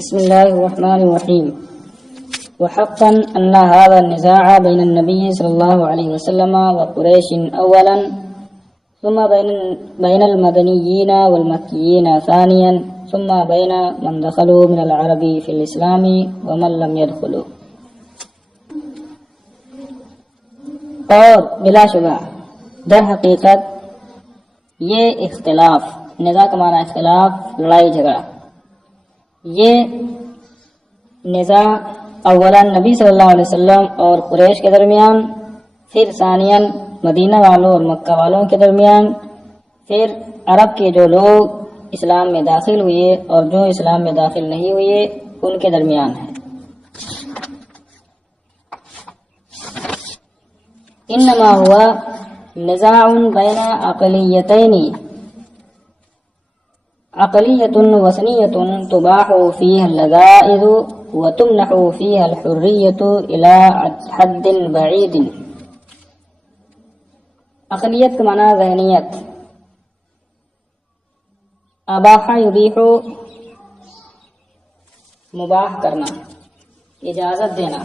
بسم الله الرحمن الرحيم. وحقا أن هذا النزاع بين النبي صلى الله عليه وسلم وقريش أولا، ثم بين المدنيين والمكيين ثانيا، ثم بين من دخلوا من العرب في الإسلام ومن لم يدخلوا. اور بلا شبہ در حقیقت یہ اختلاف، نزاع کا معنی اختلاف، لڑائی جھگڑا، یہ نزاع اولا نبی صلی اللہ علیہ وسلم اور قریش کے درمیان، پھر ثانیاً مدینہ والوں اور مکہ والوں کے درمیان، پھر عرب کے جو لوگ اسلام میں داخل ہوئے اور جو اسلام میں داخل نہیں ہوئے ان کے درمیان ہے. انما ہوا نزاع بین عقلیتین، عقلیۃ وثنیۃ تباح فیہا اللذائذ وتمنح فیہا الحریۃ الی حد بعید. عقلیت کا معنی ذہنیت، اباح یبیح مباح کرنا، اجازت دینا.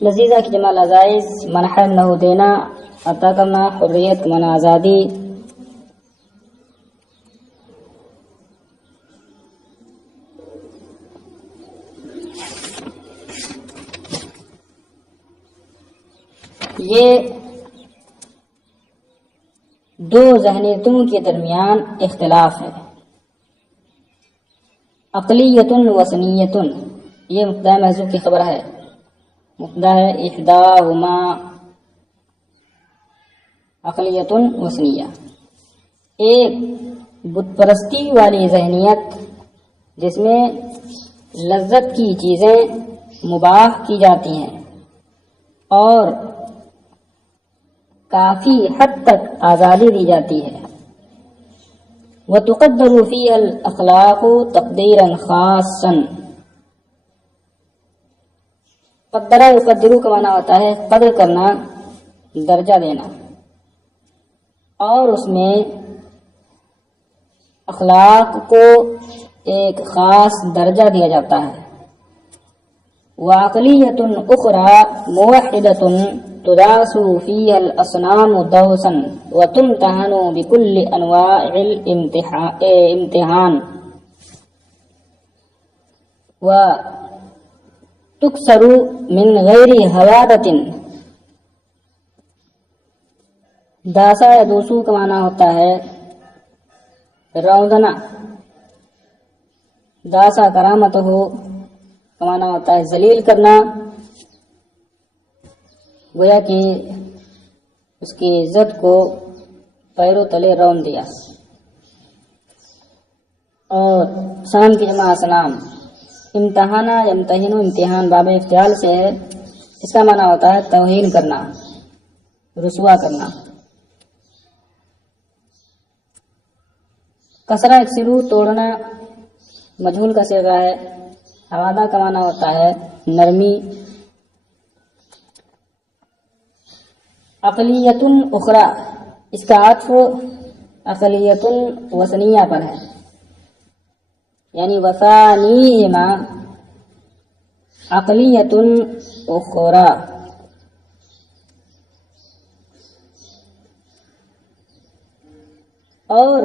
لذیذہ کی جمع لذائذ، منح نہ دینا، عطا کرنا. حریت کا معنی آزادی. یہ دو ذہنیتوں کے درمیان اختلاف ہے. عقلیۃ وثنیۃ، یہ مبتدا محذوف کی خبر ہے. مبتدا ہے احداہما عقلیۃ وثنیہ. ایک بت پرستی والی ذہنیت جس میں لذت کی چیزیں مباح کی جاتی ہیں اور کافی حد تک آزادی دی جاتی ہے. وتقدر فيها الاخلاق تقديرا خاصا. قدرہ یقدرو کا معنی ہوتا ہے قدر کرنا، درجہ دینا، اور اس میں اخلاق کو ایک خاص درجہ دیا جاتا ہے. وعقلیۃ اخرى موحدۃ تداس فيها الاصنام دوسا وتمتحن بكل انواع الامتحان وتكسر من غیر حوادۃ. داسا یا دوسو کا معنی ہوتا ہے روندنا. داسا کرامت ہو کا معنی ہوتا ہے ذلیل کرنا، گویا کہ اس کی عزت کو پیروں تلے رون دیا. اور سنم کی جمع سنام. امتحانہ یمتحن، امتحان باب افتعال سے ہے. اس کا معنی ہوتا ہے توہین کرنا، رسوا کرنا. کسرہ اکسرو توڑنا، مجہول کا صیغہ ہے. حوادہ کا معنی ہوتا ہے نرمی. عقلیۃ اخرى، اس کا عطف عقلیۃ وثنیہ پر ہے، یعنی وثانیہما عقلیۃ اخرى. اور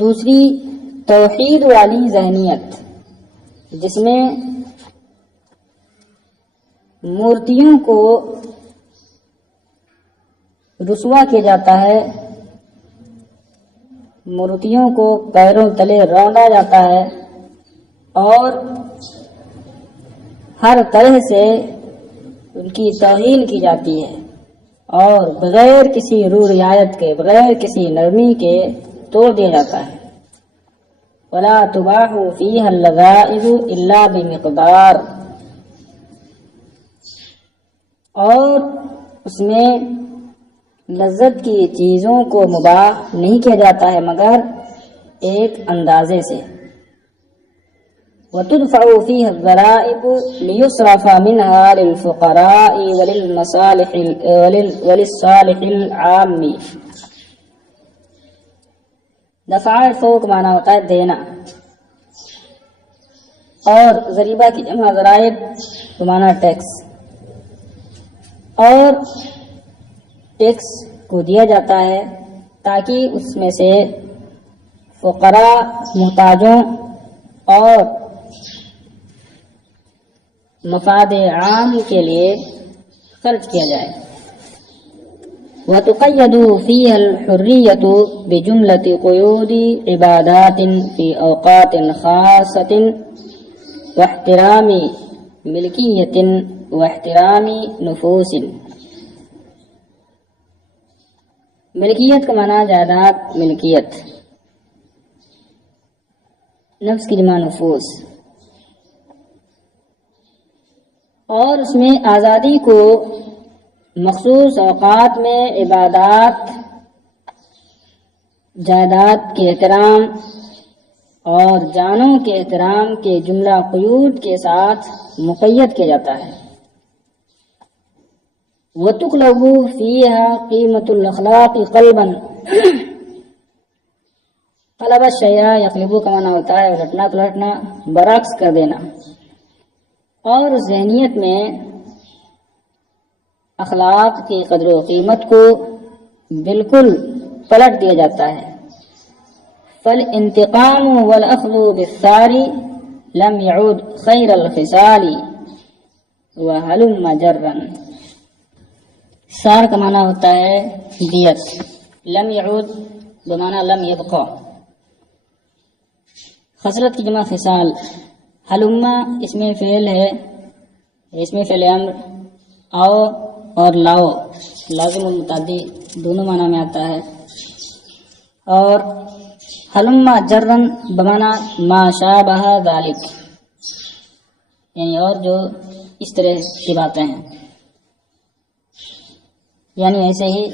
دوسری توحید والی ذہنیت جس میں مورتیوں کو رسوا کیا جاتا ہے، مورتیوں کو پیروں تلے روندا جاتا ہے اور ہر طرح سے ان کی توہین کی جاتی ہے اور بغیر کسی رو رعایت کے، بغیر کسی نرمی کے توڑ دیا جاتا ہے. ولا تباح فيها اللذائذ الا بمقدار. اور اس میں لذت کی چیزوں کو مباح نہیں کیا جاتا ہے مگر ایک اندازے سے. وتدفع فيها الضرائب ليصرف منها للفقراء وللصالح العام. دفع ارفع کا معنی ہوتا ہے دینا، اور ضریبہ کی جمع ضرائب کا معنی ٹیکس، اور ٹیکس کو دیا جاتا ہے تاکہ اس میں سے فقراء، محتاجوں اور مفاد عام کے لیے خرچ کیا جائے۔ وتقید فيها الحرية بجملة قيود عبادات في أوقات خاصة واحترام ملكية واحترام نفوس۔ ملکیت کا معنی جائیداد، ملکیت، نفس کی جمع نفوس، اور اس میں آزادی کو مخصوص اوقات میں عبادات، جائیداد کے احترام اور جانوں کے احترام کے جملہ قیود کے ساتھ مقید کیا جاتا ہے۔ وَتُقْلَبُ فِيهَا قِيمَةُ الْأَخْلَاقِ قَلْبًا۔ قلب الشیء یقلبو کا معنی ہوتا ہے الٹنا پلٹنا، برعکس کر دینا، اور ذہنیت میں اخلاق کی قدر و قیمت کو بالکل پلٹ دیا جاتا ہے۔ فَالْإِنْتِقَامُ وَالْأَخْذُ بِالثَّارِ لَمْ يَعُدْ خَيْرَ الْخِصَالِ وَهَلُمَّ جَرًّا۔ سار کا معنی ہوتا ہے دیت، لم یعود بمعنی لم یبقى، خصلت کی جمع خصال، حلمہ اس میں فعل ہے، اس میں فعل امر، آؤ اور لاؤ لازم و متعدی دونوں معنی میں آتا ہے، اور حلمہ جرن بمعنی ما شابہ ذالک، یعنی اور جو اس طرح کی باتیں ہیں، یعنی ایسے ہی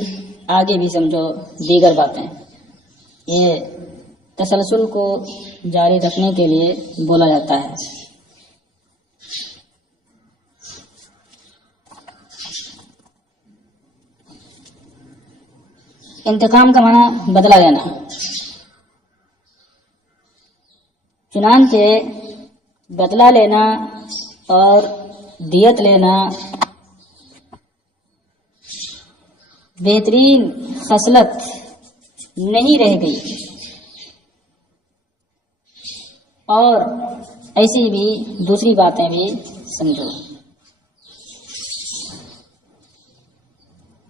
آگے بھی سمجھو دیگر باتیں۔ یہ تسلسل کو جاری رکھنے کے لیے بولا جاتا ہے۔ انتقام کا معنی بدلہ لینا، چنانچہ بدلہ لینا اور دیت لینا بہترین خصلت نہیں رہ گئی، اور ایسی بھی دوسری باتیں بھی سمجھو۔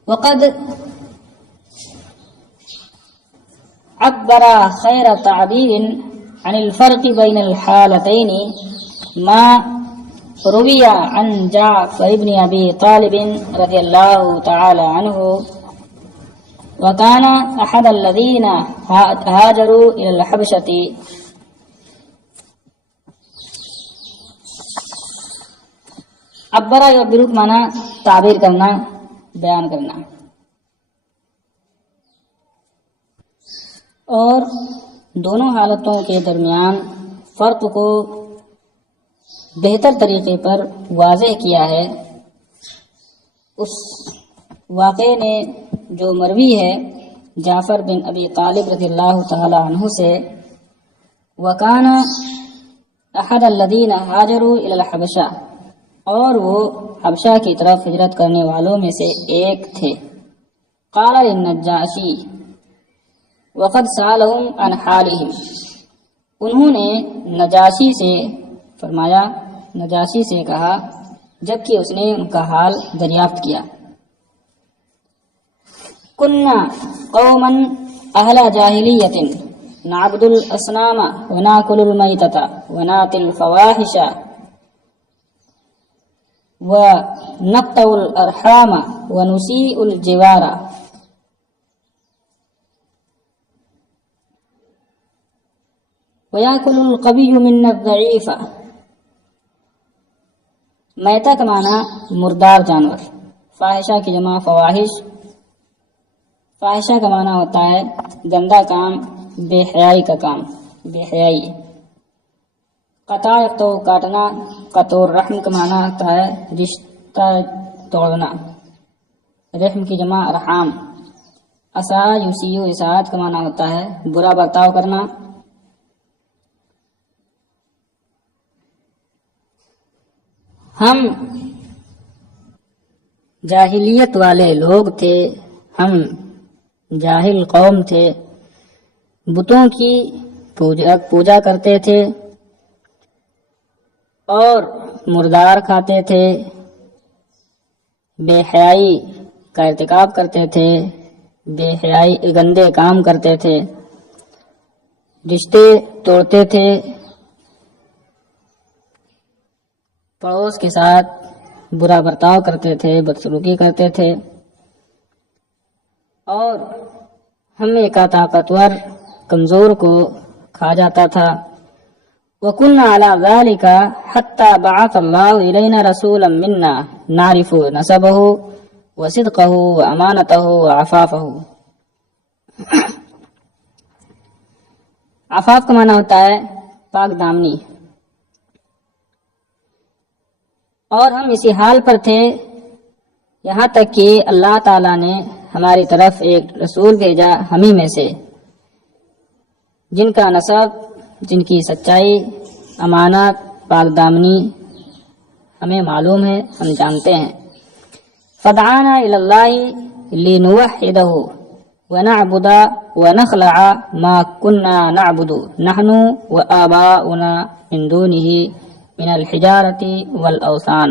وقد عبر خیر تعبیر عن الفرق بین الحالتین ما روی عن جعفر بن ابی طالب رضی اللہ تعالی عنہ وكان أحد الذين هاجروا إلى الحبشة عبرہ یعبرو کا معنی تعبیر کرنا، بیان کرنا، اور دونوں حالتوں کے درمیان فرق کو بہتر طریقے پر واضح کیا ہے اس واقعے نے جو مروی ہے جعفر بن ابی طالب رضی اللہ تعالی عنہ سے، وکان احد الذین ہاجروا الی الحبشہ، اور وہ حبشہ کی طرف ہجرت کرنے والوں میں سے ایک تھے۔ قال للنجاشی وقد سالهم عن حالهم، انہوں نے نجاشی سے فرمایا، نجاشی سے کہا جبکہ اس نے ان کا حال دریافت کیا۔ كنا قوما اہل جاہلیت نعبد الاصنام وناكل المیتۃ ونأتي الفواحش ونقطع الارحام ونسيء الجوار ويأكل القوي منا الضعيف۔ میتہ کا معنی مردار جانور، فاحشہ کی جمع فواحش، فاحشہ کا معنی ہوتا ہے گندا کام، بے حیائی کا کام، بے حیائی۔ قطع تو کاٹنا، قطع الرحم کا معنی ہوتا ہے رشتہ توڑنا، رحم کی جمع ارحام، اسا یسیو اساعت کا معنی ہوتا ہے برا برتاؤ کرنا. ہم جاہلیت والے لوگ تھے، ہم جاہل قوم تھے، بتوں کی پوجا کرتے تھے اور مردار کھاتے تھے، بے حیائی کا ارتکاب کرتے تھے، بے حیائی گندے کام کرتے تھے، رشتے توڑتے تھے، پڑوس کے ساتھ برا برتاؤ کرتے تھے، بدسلوکی کرتے تھے، اور ہمیں کا طاقتور کمزور کو کھا جاتا تھا. وَكُنَّا عَلَى ذَلِكَ حَتَّى بَعَثَ اللَّهُ إِلَيْنَا رَسُولًا مِنَّا نَعْرِفُ نَسَبَهُ وَصِدْقَهُ وَأَمَانَتَهُ وَعَفَافَهُ. عفاف کا معنی ہوتا ہے پاک دامنی. اور ہم اسی حال پر تھے یہاں تک کہ اللہ تعالیٰ نے ہماری طرف ایک رسول بھیجا ہمیں میں سے، جن کا نسب، جن کی سچائی، امانت، پاک دامنی ہمیں معلوم ہے، ہم جانتے ہیں. فدعانا الی اللہ لنوحدہ ونعبد ونخلع ما كنا نعبد نحن وآباؤنا من دونه من الحجارة والاوثان.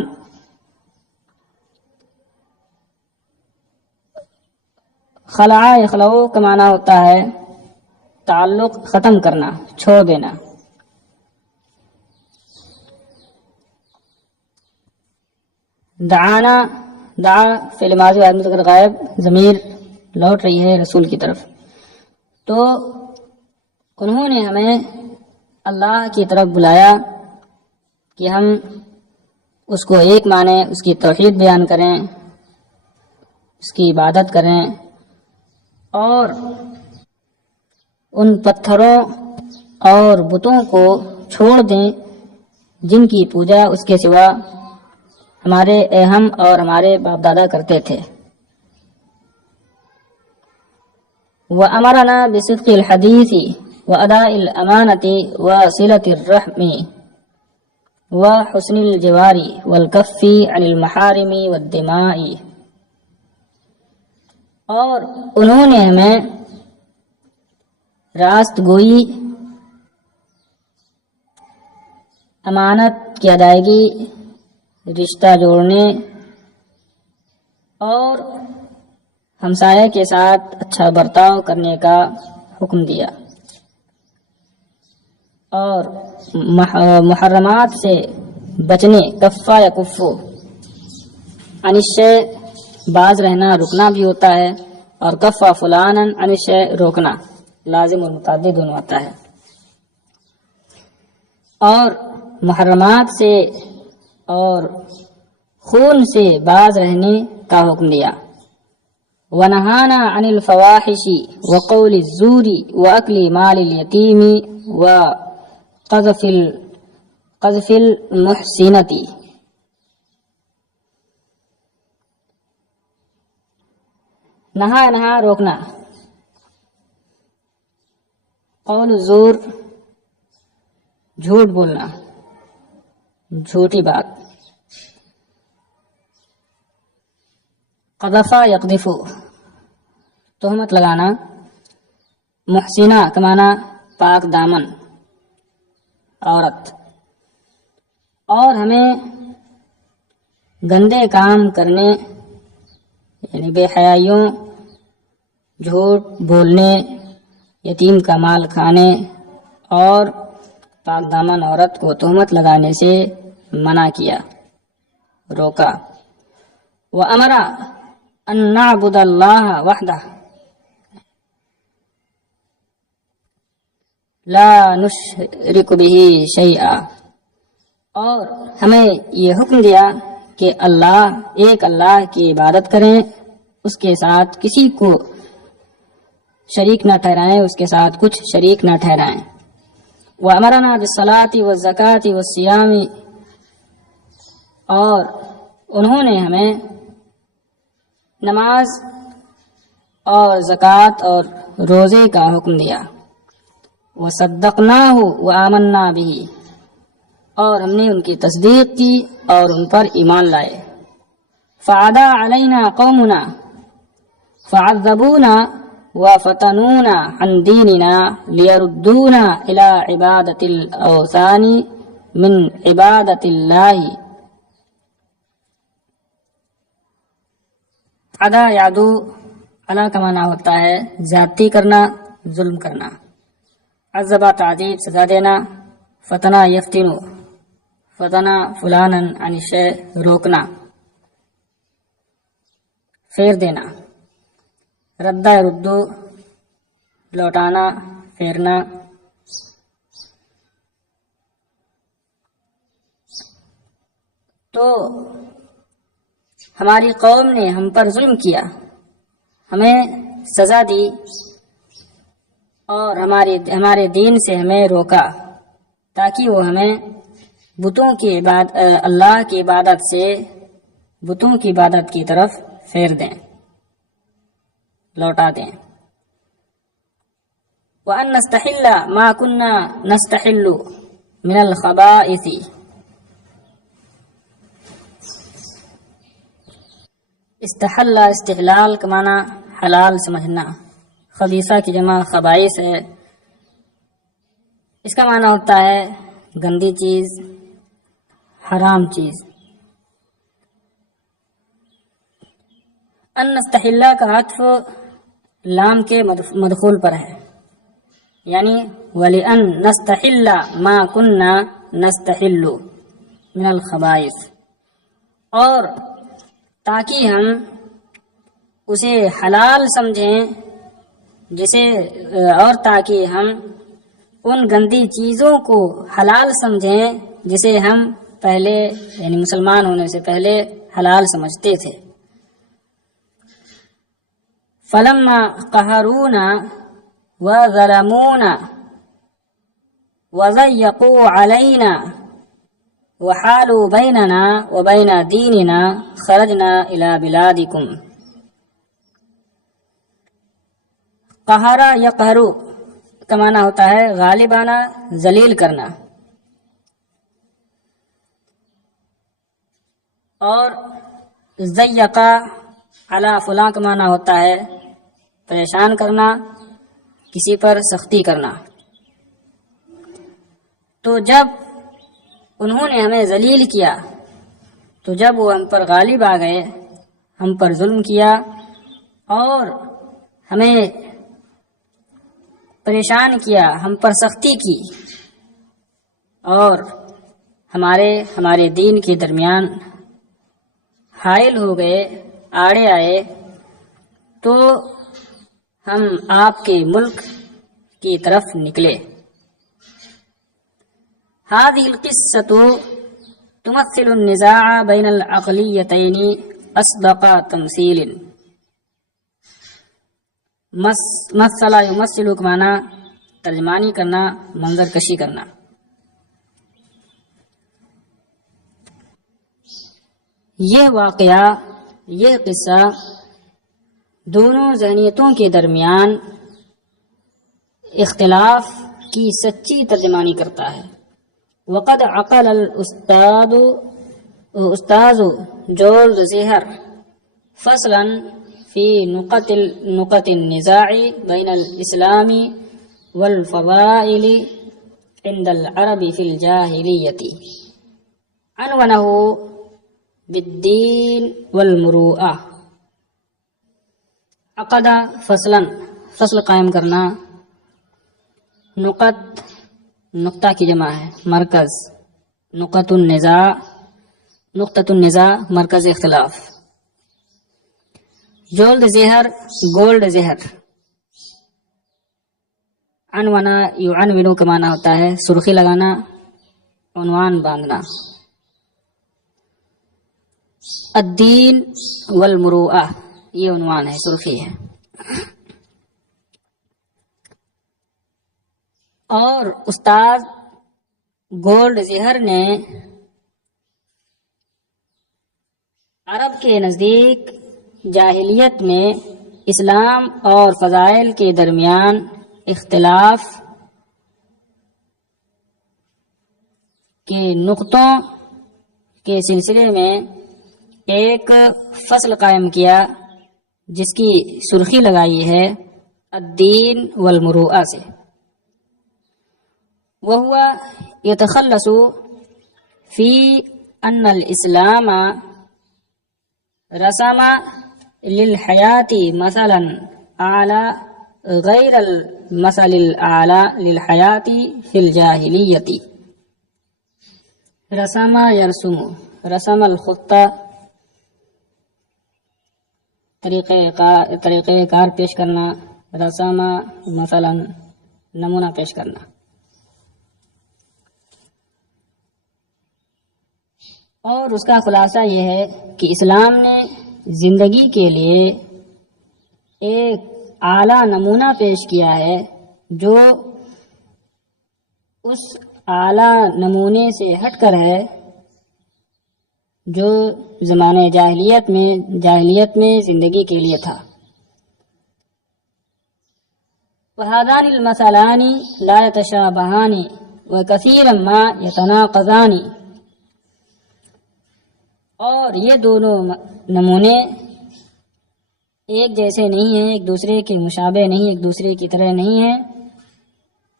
خلع یخلع کا معنی ہوتا ہے تعلق ختم کرنا، چھوڑ دینا. دعانا، دعا فعل ماضی آدمی ذکر غائب، ضمیر لوٹ رہی ہے رسول کی طرف. تو انہوں نے ہمیں اللہ کی طرف بلایا کہ ہم اس کو ایک مانیں، اس کی توحید بیان کریں، اس کی عبادت کریں اور ان پتھروں اور بتوں کو چھوڑ دیں جن کی پوجا اس کے سوا ہمارے اہم اور ہمارے باپ دادا کرتے تھے. وَأَمَرَنَا بِصِدْقِ الْحَدِيثِ وَأَدَاءِ الْأَمَانَةِ وَصِلَةِ الرَّحْمِ وَحُسْنِ الْجِوَارِ وَالْكَفِّ عَنِ الْمَحَارِمِ وَالدِّمَاءِ. اور انہوں نے ہمیں راست گوئی، امانت کی ادائیگی، رشتہ جوڑنے اور ہمسایہ کے ساتھ اچھا برتاؤ کرنے کا حکم دیا، اور محرمات سے بچنے، کفا یا کفو عن الشیء باز رہنا، رکنا بھی ہوتا ہے، اور کفا فلانا عن الشیء روکنا، لازم اور متعدی دونوں آتا ہے. اور محرمات سے اور خون سے باز رہنے کا حکم دیا. وَنَهَانَا عَنِ الْفَوَاحِشِ وَقَوْلِ الزُّورِ وَأَكْلِ مَالِ الْيَتِيمِ وَقَذْفِ الْمُحْسِنَةِ. نہا روکنا، قول الزور جھوٹ بولنا، جھوٹی بات. قذفا یقذف تہمت لگانا. محسنہ کا معنی پاک دامن عورت. اور ہمیں گندے کام کرنے یعنی بے حیائیوں، جھوٹ بولنے، یتیم کا مال کھانے اور پاک دامن عورت کو تہمت لگانے سے منع کیا، روکا. وَأَمَرَ أَن نَعْبُدَ اللَّهَ وَحْدَهُ لَا نُشْرِكُ بِهِ شَيْئًا. اور ہمیں یہ حکم دیا کہ ایک اللہ کی عبادت کریں، اس کے ساتھ کسی کو شریک نہ ٹھہرائیں، اس کے ساتھ کچھ شریک نہ ٹھہرائیں. وَأَمَرَنَا بِالصَّلَاةِ وَالزَّكَاةِ وَالصِّيَامِ. اور انہوں نے ہمیں نماز اور زکوٰۃ اور روزے کا حکم دیا۔ وصدقناہ وآمنا بہ، اور ہم نے ان کی تصدیق کی اور ان پر ایمان لائے۔ فعدا علینا قومنا فعذبونا وفتنونا عن دیننا لیردونا الی عبادت الاوثان من عبادت اللہ۔ عدا یعدو، علا کا معنی ہوتا ہے زیادتی کرنا، ظلم کرنا۔ عذبہ تعذیب سزا دینا۔ فتنہ یفتنو، فتنہ فلانن عن الشیء روکنا، پھیر دینا۔ ردہ ردو لوٹانا، پھیرنا۔ تو ہماری قوم نے ہم پر ظلم کیا، ہمیں سزا دی اور ہمارے دین سے ہمیں روکا تاکہ وہ ہمیں اللہ کی عبادت سے بتوں کی عبادت کی طرف پھیر دیں، لوٹا دیں۔ وَأَن نَسْتَحِلَّ مَا كُنَّا نَسْتَحِلُّ مِنَ الْخَبَائِثِ، استحل استحلال کا معنی حلال سمجھنا، خبیثہ کی جمع خبائث ہے، اس کا معنی ہوتا ہے گندی چیز، حرام چیز۔ ان نستحلہ کا عطف لام کے مدخول پر ہے، یعنی وَلِأَن نَسْتَحِلَّ مَا كُنَّا نَسْتَحِلُّ مِنَ الْخَبَائِثِ، اور تاکہ ہم اسے حلال سمجھیں اور تاکہ ہم ان گندی چیزوں کو حلال سمجھیں جسے ہم پہلے یعنی مسلمان ہونے سے پہلے حلال سمجھتے تھے۔ فلما قہرونا وظلمونا وضيقوا علينا وحالوا بيننا وبين ديننا خرجنا إلى بلادكم۔ قہرا یقہرو کا معنی ہوتا ہے غالب آنا، ذلیل کرنا، اور ضیقہ علی فلاں کا معنی ہوتا ہے پریشان کرنا، کسی پر سختی کرنا۔ تو جب انہوں نے ہمیں ذلیل کیا، تو جب وہ ہم پر غالب آ گئے، ہم پر ظلم کیا اور ہمیں پریشان کیا، ہم پر سختی کی اور ہمارے دین کے درمیان حائل ہو گئے، آڑے آئے، تو ہم آپ کے ملک کی طرف نکلے۔ هذه القصة تمثل النزاع بين العقليتين أصدق تمثيل۔ مثلا یمثل کا معنی ترجمانی کرنا، منظر کشی کرنا۔ یہ واقعہ، یہ قصہ دونوں ذہنیتوں کے درمیان اختلاف کی سچی ترجمانی کرتا ہے۔ وقد عقل استاذ جورج زیہر فصلا فی نقط النزاع بین الاسلام والفضائل عند العرب فی الجاہلیت، عنونہ بالدین والمروءہ۔ عقد فصلا، فصل قائم کرنا، نقط نقطہ کی جمع ہے، مرکز، نقطۃ النزاع مرکز اختلاف۔ جولد زہر، گولڈ زہر۔ عنونا یعنونو کا معنی ہوتا ہے سرخی لگانا، عنوان باندھنا۔ الدین والمروءہ، یہ عنوان ہے، سرخی ہے۔ اور استاد گولڈ زہر نے عرب کے نزدیک جاہلیت میں اسلام اور فضائل کے درمیان اختلاف کے نقطوں کے سلسلے میں ایک فصل قائم کیا جس کی سرخی لگائی ہے الدین والمروءہ سے، وهو يتخلص في أن الإسلام رسم للحياة مثلا أعلى غير المثل الأعلى للحياة في الجاهلية. رسم يرسم، رسم الخطہ، طریقہ کار پیش کرنا، رسم مثلا نمونہ پیش کرنا۔ اور اس کا خلاصہ یہ ہے کہ اسلام نے زندگی کے لیے ایک اعلیٰ نمونہ پیش کیا ہے جو اس اعلیٰ نمونے سے ہٹ کر ہے جو زمانے جاہلیت میں زندگی کے لیے تھا۔ وهذان المثلان لا يتشابهان وكثيرا ما يتناقضان، اور یہ دونوں نمونے ایک جیسے نہیں ہیں، ایک دوسرے کے مشابہ نہیں، ایک دوسرے کی طرح نہیں ہیں،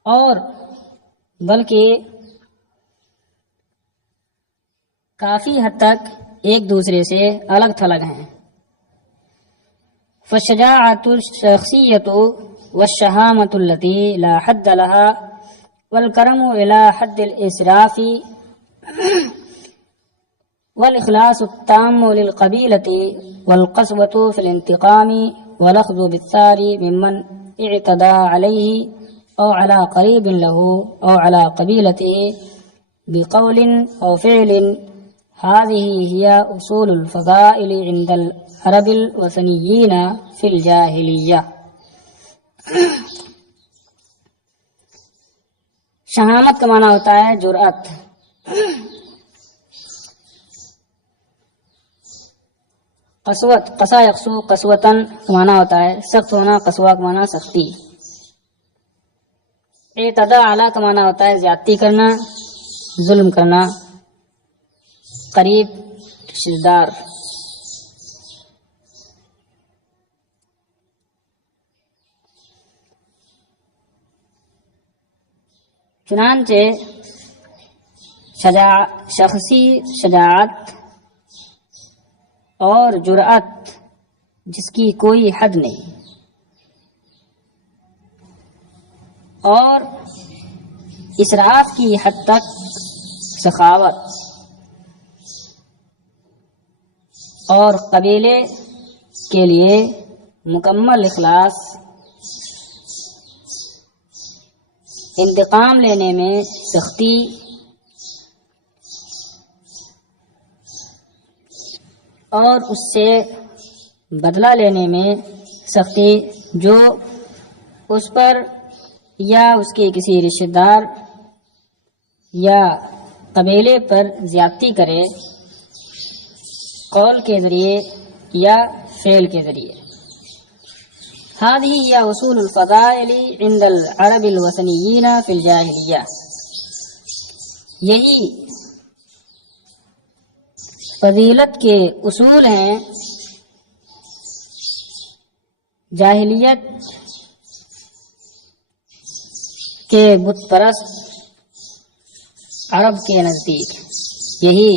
اور بلکہ کافی حد تک ایک دوسرے سے الگ تھلگ ہیں۔ فالشجاعة الشخصية والشهامة التي لا حد لها والكرم إلى حد الإسراف والإخلاص التام للقبيلة والقسوة في الانتقام والأخذ بالثار ممن اعتدى عليه أو على قريب له أو على قبيلته بقول أو فعل، هذه هي أصول الفضائل عند العرب الوثنيين في الجاهلية۔ شہامت کا معنی ہوتا ہے جرأت، قسوت، قسا یقسو قسوتن کا معنی ہوتا ہے سخت ہونا، قسوہ کا معنی سختی۔ اعتداء علی کا معنی ہوتا ہے زیادتی کرنا، ظلم کرنا، قریب، رشتہ دار۔ چنانچہ شخصی شجاعت اور جرأت جس کی کوئی حد نہیں، اور اسراف کی حد تک سخاوت، اور قبیلے کے لیے مکمل اخلاص، انتقام لینے میں سختی، اور اس سے بدلہ لینے میں سختی جو اس پر یا اس کے کسی رشتہ دار یا قبیلے پر زیادتی کرے، قول کے ذریعے یا فعل کے ذریعے۔ هذه هي اصول الفضائل عند العرب الوثنيين في الجاهلیہ، یہی فضیلت کے اصول ہیں جاہلیت کے بت پرست عرب کے نزدیک، یہی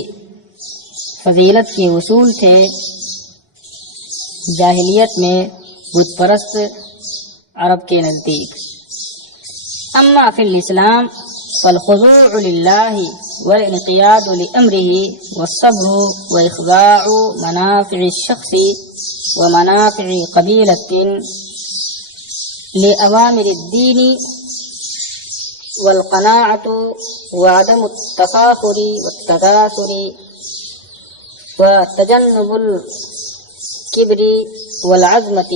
فضیلت کے اصول تھے جاہلیت میں بت پرست عرب کے نزدیک۔ اما فی الاسلام فالخضوع للہ والانقیاد لامرہ والصبر واخضاع منافع الشخص ومنافع قبیلۃ لأوامر الدین والقناعة وعدم التفاخر والتکاثر وتجنب الكبر والعظمة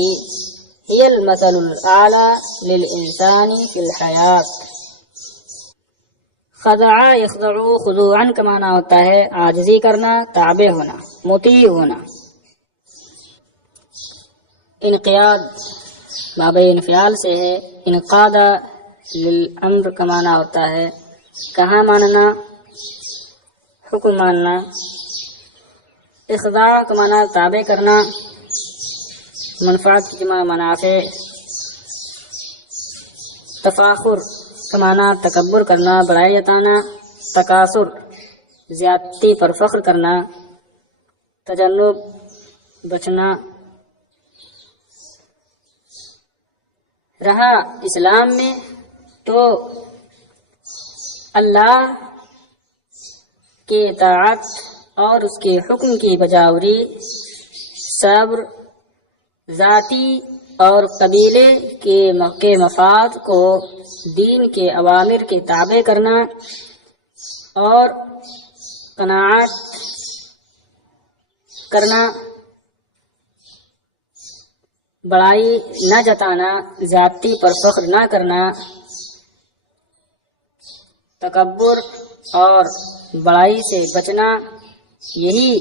هي المثل الأعلى للإنسان في الحياة۔ خضع يخضع، خضوعا کا معنی ہوتا ہے عاجزی کرنا، تابع ہونا، مطیع ہونا۔ انقیاد باب انفعال سے ہے۔ انقاد للامر کا معنی ہوتا ہے کہاں ماننا، حکم ماننا۔ اخضاع کا معنی تابع کرنا، منفعت کی جمع منافع۔ تفاخر کا معنی تکبر کرنا، بڑائی جتانا۔ تکاثر زیادتی پر فخر کرنا۔ تجنب بچنا۔ رہا اسلام میں تو اللہ کی اطاعت اور اس کے حکم کی بجاوری، صبر، ذاتی اور قبیلے کے مفاد کو دین کے اوامر کے تابع کرنا اور قناعت کرنا، بڑائی نہ جتانا، زیادتی پر فخر نہ کرنا۔ تکبر اور بڑائی سے بچنا یہی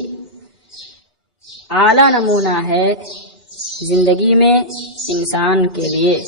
اعلیٰ نمونہ ہے زندگی میں انسان کے لیے۔